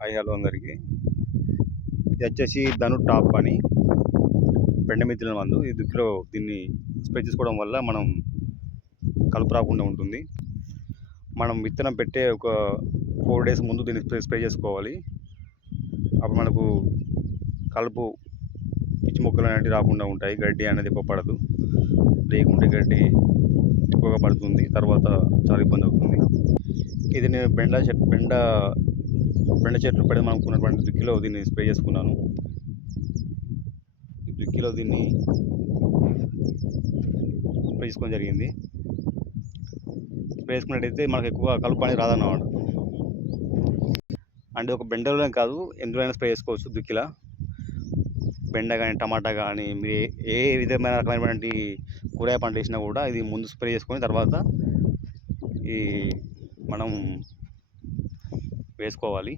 Hi hello అందరికీ. ఇది వచ్చేసి ధను టాప్ అని పెండమిత్రుల మందు. ఈ దుక్కిలో దీన్ని స్ప్రే చేసుకోవడం వల్ల మనం కలుపు రాకుండా ఉంటుంది. మనం విత్తనం పెట్టే ఒక 4 days ముందు దీన్ని స్ప్రే చేసుకోవాలి. అప్పుడు మనకు కలుపు పిచ్చి మొక్కలు అనేవి రాకుండా ఉంటాయి. గడ్డి అనేది ఎక్కువ పడదు, లేకుంటే గడ్డి ఎక్కువగా పడుతుంది, తర్వాత చాలా ఇబ్బంది అవుతుంది. ఇది నేను బెండ చెట్లు పెడదాం అనుకున్నటువంటి దుక్కిలో దీన్ని స్ప్రే చేసుకున్నాను. ఈ దుక్కిలో దీన్ని స్ప్రే చేసుకోవడం జరిగింది. స్ప్రే చేసుకున్నట్టయితే మనకు ఎక్కువ కలుపు అనేది రాదన్నమాట. అంటే ఒక బెండలోనే కాదు, ఎందులోనైనా స్ప్రే చేసుకోవచ్చు. దుక్కిలా బెండ కానీ, టమాటా కానీ, మీరు ఏ విధమైన రకమైనటువంటి కూరగాయ పంట వేసినా కూడా ఇది ముందు స్ప్రే చేసుకొని తర్వాత ఈ మనం వేసుకోవాలి.